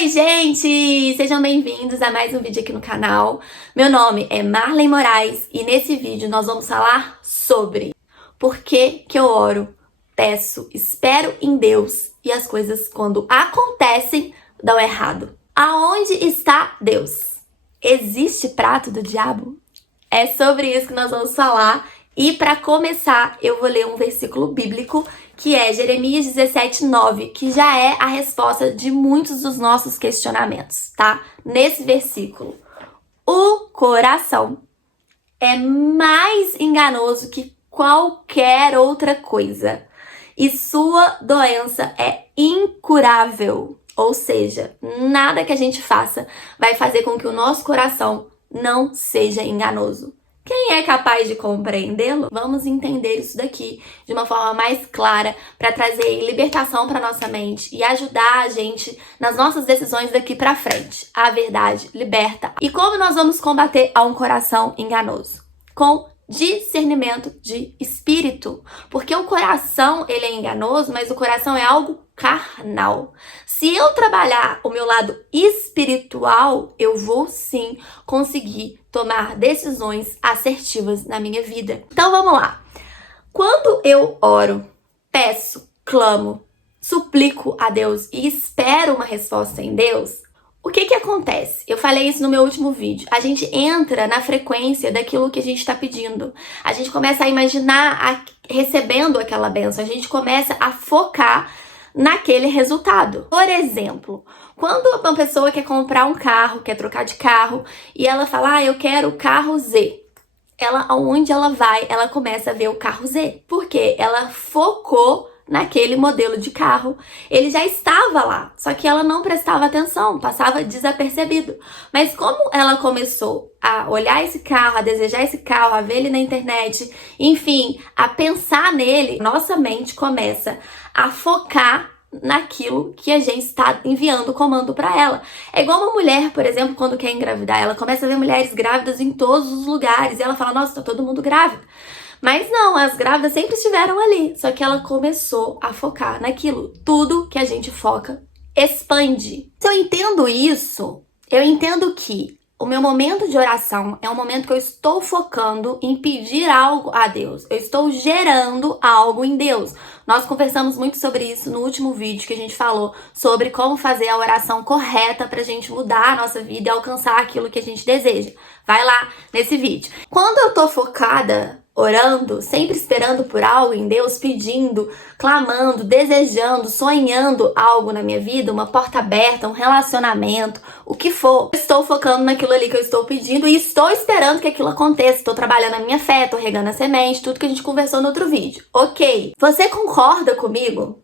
Oi, gente! Sejam bem-vindos a mais um vídeo aqui no canal. Meu nome é Marley Moraes e nesse vídeo nós vamos falar sobre por que eu oro, peço, espero em Deus e as coisas quando acontecem dão errado. Aonde está Deus? Existe prato do diabo? É sobre isso que nós vamos falar. E para começar, eu vou ler um versículo bíblico que é Jeremias 17:9, que já é a resposta de muitos dos nossos questionamentos, tá? Nesse versículo, o coração é mais enganoso que qualquer outra coisa e sua doença é incurável. Ou seja, nada que a gente faça vai fazer com que o nosso coração não seja enganoso. Quem é capaz de compreendê-lo? Vamos entender isso daqui de uma forma mais clara para trazer libertação para nossa mente e ajudar a gente nas nossas decisões daqui para frente. A verdade liberta. E como nós vamos combater a um coração enganoso? Com discernimento de espírito. Porque o coração, ele é enganoso, mas o coração é algo carnal. Se eu trabalhar o meu lado espiritual, eu vou sim conseguir tomar decisões assertivas na minha vida. Então vamos lá. Quando eu oro, peço, clamo, suplico a Deus e espero uma resposta em Deus, o que acontece? Eu falei isso no meu último vídeo. A gente entra na frequência daquilo que a gente está pedindo. A gente começa a imaginar recebendo aquela bênção. A gente começa a focar naquele resultado. Por exemplo, quando uma pessoa quer comprar um carro, quer trocar de carro, e ela fala, eu quero o carro Z. Aonde ela vai, ela começa a ver o carro Z. Por quê? Ela focou naquele modelo de carro. Ele já estava lá, só que ela não prestava atenção, passava desapercebido. Mas como ela começou a olhar esse carro, a desejar esse carro, a ver ele na internet, enfim, a pensar nele, nossa mente começa a focar naquilo que a gente está enviando o comando para ela. É igual uma mulher, por exemplo, quando quer engravidar, ela começa a ver mulheres grávidas em todos os lugares e ela fala, nossa, tá todo mundo grávido. Mas não, as grávidas sempre estiveram ali, só que ela começou a focar naquilo. Tudo que a gente foca expande. Se eu entendo isso, eu entendo que o meu momento de oração é um momento que eu estou focando em pedir algo a Deus. Eu estou gerando algo em Deus. Nós conversamos muito sobre isso no último vídeo que a gente falou sobre como fazer a oração correta pra gente mudar a nossa vida e alcançar aquilo que a gente deseja. Vai lá nesse vídeo. Quando eu tô focada orando, sempre esperando por algo em Deus, pedindo, clamando, desejando, sonhando algo na minha vida, uma porta aberta, um relacionamento, o que for. Estou focando naquilo ali que eu estou pedindo e estou esperando que aquilo aconteça. Estou trabalhando a minha fé, estou regando a semente, tudo que a gente conversou no outro vídeo. Ok, você concorda comigo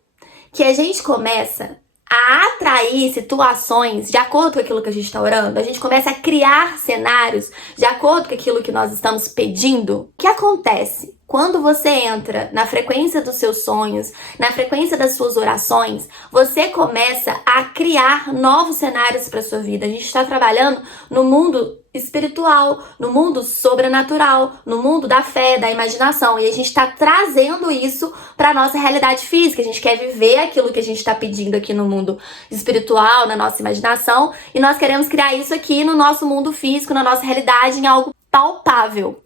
que a gente começa a atrair situações de acordo com aquilo que a gente está orando? A gente começa a criar cenários de acordo com aquilo que nós estamos pedindo? O que acontece? Quando você entra na frequência dos seus sonhos, na frequência das suas orações, você começa a criar novos cenários para sua vida. A gente está trabalhando no mundo espiritual, no mundo sobrenatural, no mundo da fé, da imaginação. E a gente está trazendo isso para a nossa realidade física. A gente quer viver aquilo que a gente está pedindo aqui no mundo espiritual, na nossa imaginação. E nós queremos criar isso aqui no nosso mundo físico, na nossa realidade, em algo palpável.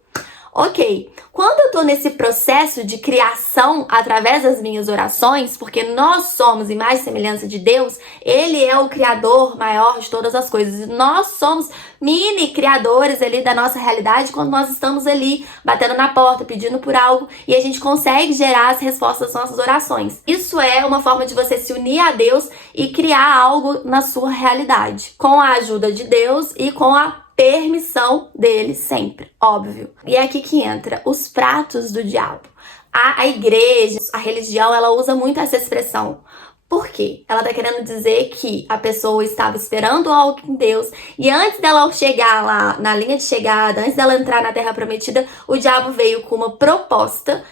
Ok, quando eu tô nesse processo de criação através das minhas orações, porque nós somos imagem e semelhança de Deus, Ele é o criador maior de todas as coisas. Nós somos mini criadores ali da nossa realidade quando nós estamos ali batendo na porta, pedindo por algo e a gente consegue gerar as respostas das nossas orações. Isso é uma forma de você se unir a Deus e criar algo na sua realidade, com a ajuda de Deus e com a permissão dele sempre, óbvio. E é aqui que entra os pratos do diabo. A igreja, a religião, ela usa muito essa expressão. Por quê? Ela tá querendo dizer que a pessoa estava esperando algo em Deus e antes dela chegar lá na linha de chegada, antes dela entrar na Terra Prometida, o diabo veio com uma proposta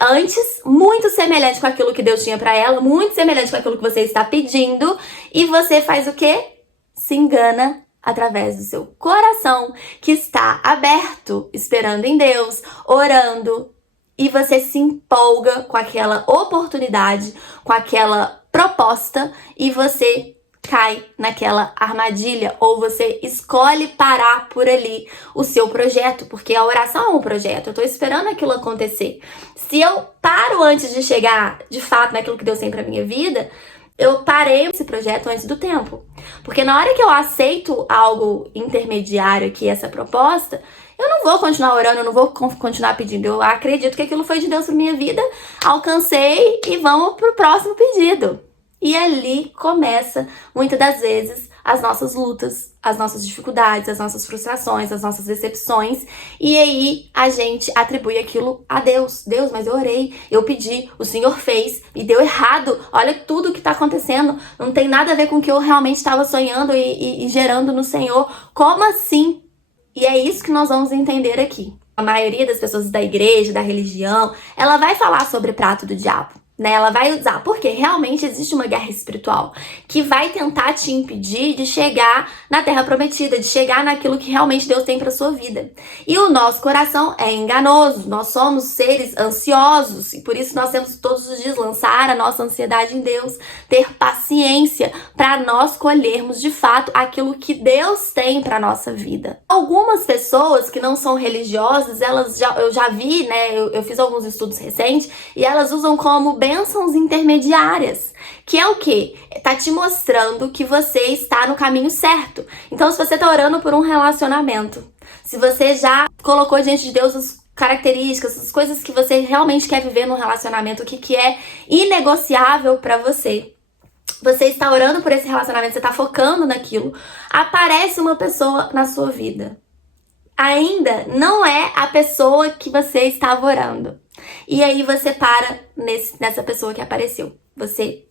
antes, muito semelhante com aquilo que Deus tinha pra ela, muito semelhante com aquilo que você está pedindo, e você faz o quê? Se engana através do seu coração, que está aberto, esperando em Deus, orando, e você se empolga com aquela oportunidade, com aquela proposta, e você cai naquela armadilha, ou você escolhe parar por ali o seu projeto, porque a oração é um projeto, eu tô esperando aquilo acontecer. Se eu paro antes de chegar, de fato, naquilo que Deus tem pra minha vida, eu parei esse projeto antes do tempo. Porque na hora que eu aceito algo intermediário aqui, essa proposta, eu não vou continuar orando, eu não vou continuar pedindo. Eu acredito que aquilo foi de Deus pra minha vida, alcancei e vamos pro próximo pedido. E ali começa, muitas das vezes, as nossas lutas, as nossas dificuldades, as nossas frustrações, as nossas decepções. E aí a gente atribui aquilo a Deus. Deus, mas eu orei, eu pedi, o Senhor fez e deu errado. Olha tudo que tá acontecendo. Não tem nada a ver com o que eu realmente estava sonhando e gerando no Senhor. Como assim? E é isso que nós vamos entender aqui. A maioria das pessoas da igreja, da religião, ela vai falar sobre prato do diabo. Né, ela vai usar, porque realmente existe uma guerra espiritual que vai tentar te impedir de chegar na terra prometida, de chegar naquilo que realmente Deus tem para sua vida. E o nosso coração é enganoso, nós somos seres ansiosos e por isso nós temos todos os dias lançar a nossa ansiedade em Deus, ter paciência para nós colhermos de fato aquilo que Deus tem para nossa vida. Algumas pessoas que não são religiosas, eu já vi, né, eu fiz alguns estudos recentes e elas usam como bênçãos intermediárias, que é o quê? Tá te mostrando que você está no caminho certo. Então, se você tá orando por um relacionamento, se você já colocou diante de Deus as características, as coisas que você realmente quer viver num relacionamento, o que é inegociável pra você, você está orando por esse relacionamento, você tá focando naquilo, aparece uma pessoa na sua vida. Ainda não é a pessoa que você estava orando. E aí você para nessa pessoa que apareceu. Você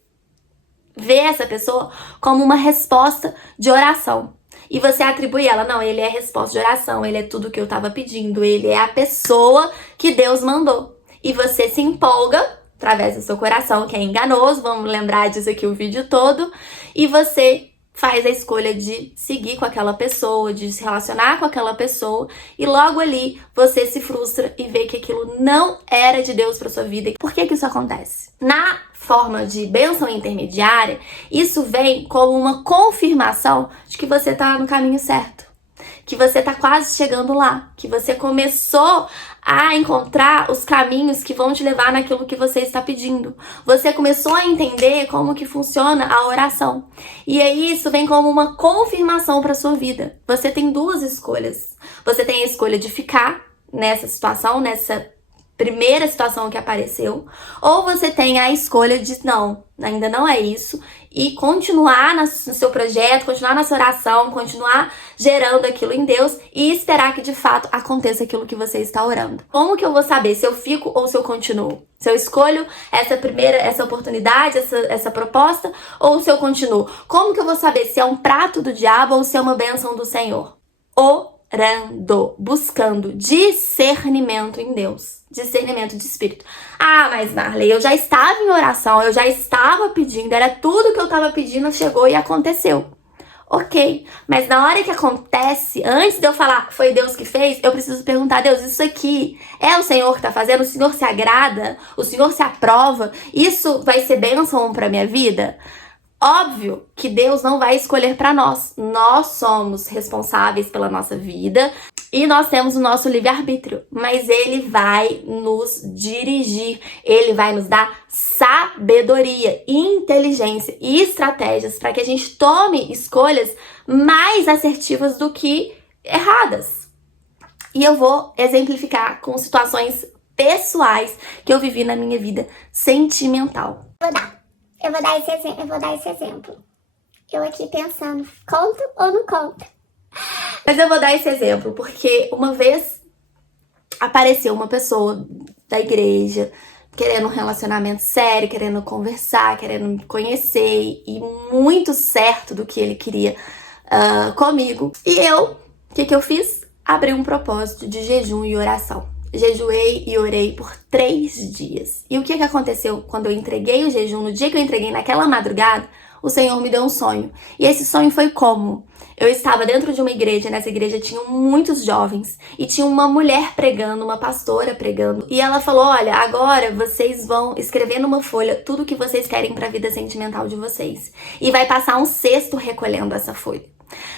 vê essa pessoa como uma resposta de oração. E você atribui ela, não, ele é resposta de oração, ele é tudo que eu estava pedindo, ele é a pessoa que Deus mandou. E você se empolga através do seu coração, que é enganoso, vamos lembrar disso aqui o vídeo todo, e você faz a escolha de seguir com aquela pessoa, de se relacionar com aquela pessoa e logo ali você se frustra e vê que aquilo não era de Deus para sua vida. Por que isso acontece? Na forma de bênção intermediária, isso vem como uma confirmação de que você está no caminho certo, que você está quase chegando lá, que você começou a encontrar os caminhos que vão te levar naquilo que você está pedindo. Você começou a entender como que funciona a oração. E aí isso vem como uma confirmação para sua vida. Você tem duas escolhas. Você tem a escolha de ficar nessa situação, nessa primeira situação que apareceu, ou você tem a escolha de não, ainda não é isso, e continuar no seu projeto, continuar na sua oração, continuar gerando aquilo em Deus e esperar que de fato aconteça aquilo que você está orando. Como que eu vou saber se eu fico ou se eu continuo? Se eu escolho essa oportunidade, essa proposta, ou se eu continuo? Como que eu vou saber se é um prato do diabo ou se é uma bênção do Senhor? Orando, buscando discernimento em Deus, discernimento de espírito. Ah, mas Marley, eu já estava em oração, eu já estava pedindo, era tudo que eu estava pedindo, chegou e aconteceu. Ok, mas na hora que acontece, antes de eu falar que foi Deus que fez, eu preciso perguntar a Deus, isso aqui é o Senhor que está fazendo? O Senhor se agrada? O Senhor se aprova? Isso vai ser bênção para minha vida? Óbvio que Deus não vai escolher para nós. Nós somos responsáveis pela nossa vida e nós temos o nosso livre-arbítrio. Mas Ele vai nos dirigir, Ele vai nos dar sabedoria, inteligência e estratégias para que a gente tome escolhas mais assertivas do que erradas. E eu vou exemplificar com situações pessoais que eu vivi na minha vida sentimental. Eu vou dar esse exemplo. Eu aqui pensando, conto ou não conto? Mas eu vou dar esse exemplo, porque uma vez apareceu uma pessoa da igreja querendo um relacionamento sério, querendo conversar, querendo me conhecer e muito certo do que ele queria comigo. E o que eu fiz? Abri um propósito de jejum e oração. Jejuei e orei por 3 dias. E o que aconteceu quando eu entreguei o jejum? No dia que eu entreguei, naquela madrugada, o Senhor me deu um sonho. E esse sonho foi como? Eu estava dentro de uma igreja, nessa igreja tinham muitos jovens e tinha uma mulher pregando, uma pastora pregando. E ela falou: olha, agora vocês vão escrever numa folha tudo o que vocês querem para a vida sentimental de vocês. E vai passar um cesto recolhendo essa folha.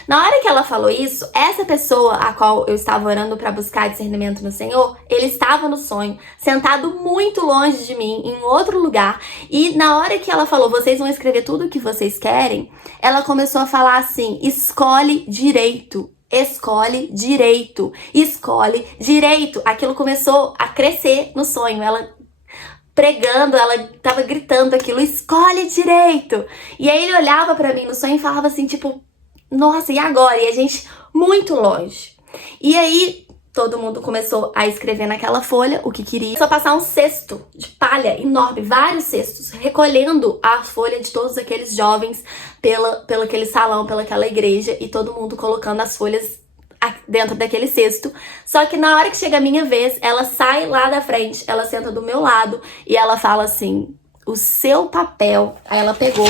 Na hora que ela falou isso, essa pessoa a qual eu estava orando para buscar discernimento no Senhor, ele estava no sonho, sentado muito longe de mim, em outro lugar. E na hora que ela falou: vocês vão escrever tudo o que vocês querem, ela começou a falar assim: escolhe direito. Escolhe direito, escolhe direito. Aquilo começou a crescer no sonho. Ela pregando, ela tava gritando aquilo: escolhe direito. E aí ele olhava pra mim no sonho e falava assim, tipo: nossa, e agora? E a gente muito longe. E aí todo mundo começou a escrever naquela folha o que queria. Só passar um cesto de palha enorme, vários cestos, recolhendo a folha de todos aqueles jovens pelo aquele salão, pelaquela igreja, e todo mundo colocando as folhas dentro daquele cesto. Só que na hora que chega a minha vez, ela sai lá da frente, ela senta do meu lado e ela fala assim: o seu papel. Aí ela pegou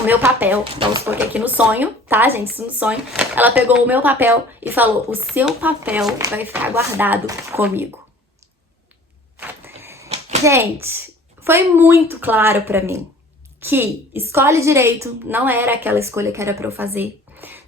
o meu papel, vamos supor que aqui no sonho, tá, gente? Isso no sonho. Ela pegou o meu papel e falou: o seu papel vai ficar guardado comigo. Gente, foi muito claro pra mim que escolhe direito não era aquela escolha que era pra eu fazer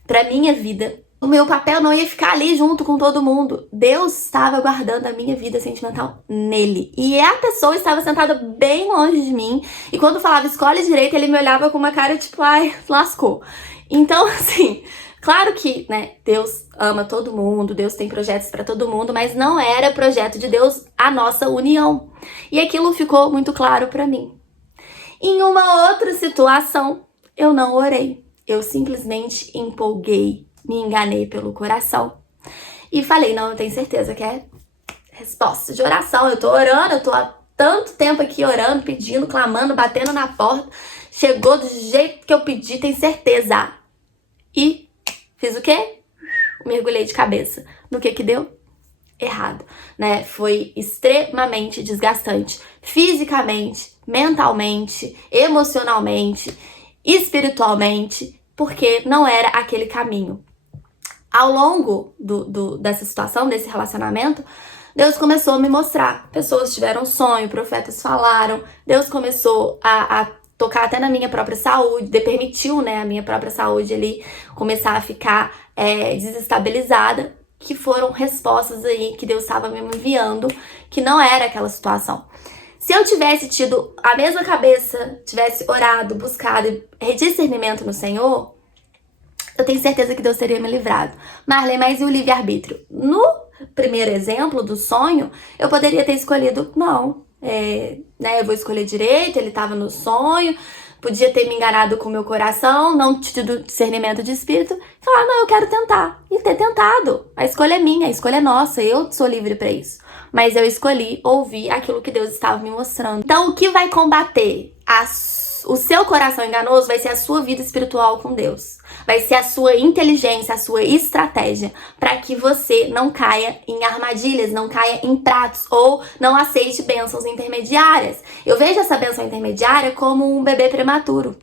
pra minha vida. O meu papel não ia ficar ali junto com todo mundo. Deus estava guardando a minha vida sentimental nele. E a pessoa estava sentada bem longe de mim. E quando falava escolhe direito, ele me olhava com uma cara tipo: ai, lascou. Então, assim, claro que, né, Deus ama todo mundo, Deus tem projetos para todo mundo, mas não era projeto de Deus a nossa união. E aquilo ficou muito claro para mim. Em uma outra situação, eu não orei. Eu simplesmente empolguei. Me enganei pelo coração e falei: não, eu tenho certeza que é resposta de oração. Eu tô orando, eu tô há tanto tempo aqui orando, pedindo, clamando, batendo na porta. Chegou do jeito que eu pedi, tenho certeza. E fiz o quê? Mergulhei de cabeça. No que deu? Errado, né? Foi extremamente desgastante, fisicamente, mentalmente, emocionalmente, espiritualmente, porque não era aquele caminho. Ao longo dessa situação, desse relacionamento, Deus começou a me mostrar. Pessoas tiveram sonho, profetas falaram. Deus começou a tocar até na minha própria saúde, permitiu, né, a minha própria saúde ali começar a ficar desestabilizada, que foram respostas aí que Deus estava me enviando, que não era aquela situação. Se eu tivesse tido a mesma cabeça, tivesse orado, buscado discernimento no Senhor, eu tenho certeza que Deus teria me livrado. Marley, mas e o livre-arbítrio? No primeiro exemplo do sonho, eu poderia ter escolhido, não, né, eu vou escolher direito, ele estava no sonho, podia ter me enganado com o meu coração, não tido discernimento de espírito, falar: não, eu quero tentar. E ter tentado. A escolha é minha, a escolha é nossa, eu sou livre para isso. Mas eu escolhi ouvir aquilo que Deus estava me mostrando. Então, o que vai combater o seu coração enganoso vai ser a sua vida espiritual com Deus. Vai ser a sua inteligência, a sua estratégia, para que você não caia em armadilhas, não caia em pratos ou não aceite bênçãos intermediárias. Eu vejo essa bênção intermediária como um bebê prematuro.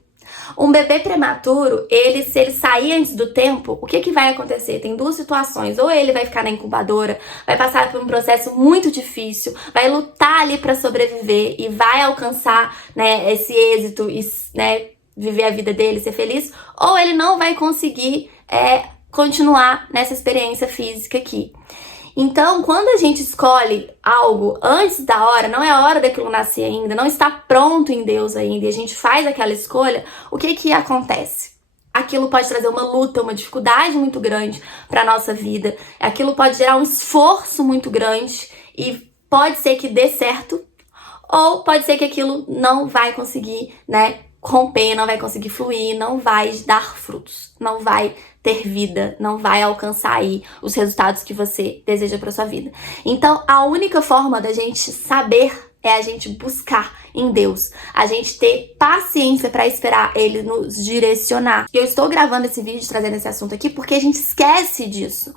Um bebê prematuro, se ele sair antes do tempo, o que vai acontecer? Tem duas situações. Ou ele vai ficar na incubadora, vai passar por um processo muito difícil, vai lutar ali para sobreviver e vai alcançar, né, esse êxito e, né, viver a vida dele, ser feliz. Ou ele não vai conseguir continuar nessa experiência física aqui. Então, quando a gente escolhe algo antes da hora, não é a hora daquilo nascer ainda, não está pronto em Deus ainda, e a gente faz aquela escolha, o que acontece? Aquilo pode trazer uma luta, uma dificuldade muito grande para a nossa vida, aquilo pode gerar um esforço muito grande e pode ser que dê certo, ou pode ser que aquilo não vai conseguir, né, romper, não vai conseguir fluir, não vai dar frutos, não vai ter vida, não vai alcançar aí os resultados que você deseja para sua vida. Então, a única forma da gente saber é a gente buscar em Deus, a gente ter paciência para esperar Ele nos direcionar. E eu estou gravando esse vídeo, trazendo esse assunto aqui, porque a gente esquece disso.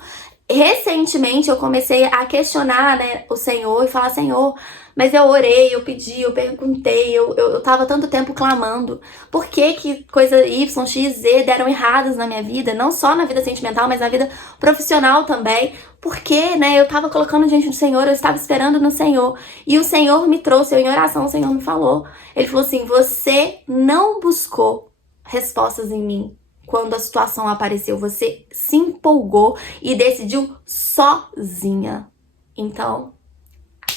Recentemente eu comecei a questionar, né, o Senhor e falar: Senhor, Mas eu orei, eu pedi, eu perguntei, eu tava tanto tempo clamando. Por que coisa Y, X, Z deram erradas na minha vida? Não só na vida sentimental, mas na vida profissional também. Porque, né, eu tava colocando diante do Senhor, eu estava esperando no Senhor. E o Senhor me trouxe, eu em oração, o Senhor me falou. Ele falou assim, você não buscou respostas em mim quando a situação apareceu. Você se empolgou e decidiu sozinha. Então,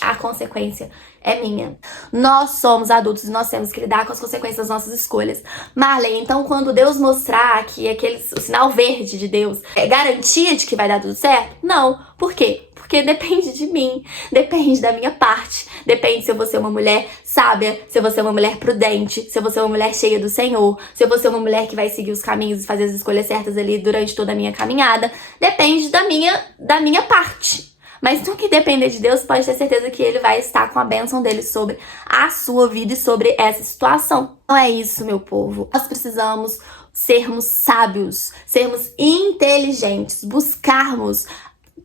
a consequência é minha. Nós somos adultos e nós temos que lidar com as consequências das nossas escolhas. Marley, então quando Deus mostrar que o sinal verde de Deus é garantia de que vai dar tudo certo? Não. Por quê? Porque depende de mim, depende da minha parte, depende se eu vou ser uma mulher sábia, se eu vou ser uma mulher prudente, se eu vou ser uma mulher cheia do Senhor, se eu vou ser uma mulher que vai seguir os caminhos e fazer as escolhas certas ali durante toda a minha caminhada. Depende da minha parte. Mas no que depender de Deus, pode ter certeza que Ele vai estar com a bênção dele sobre a sua vida e sobre essa situação. Então é isso, meu povo. Nós precisamos sermos sábios, sermos inteligentes, buscarmos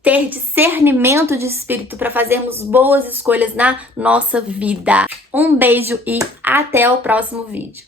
ter discernimento de espírito para fazermos boas escolhas na nossa vida. Um beijo e até o próximo vídeo.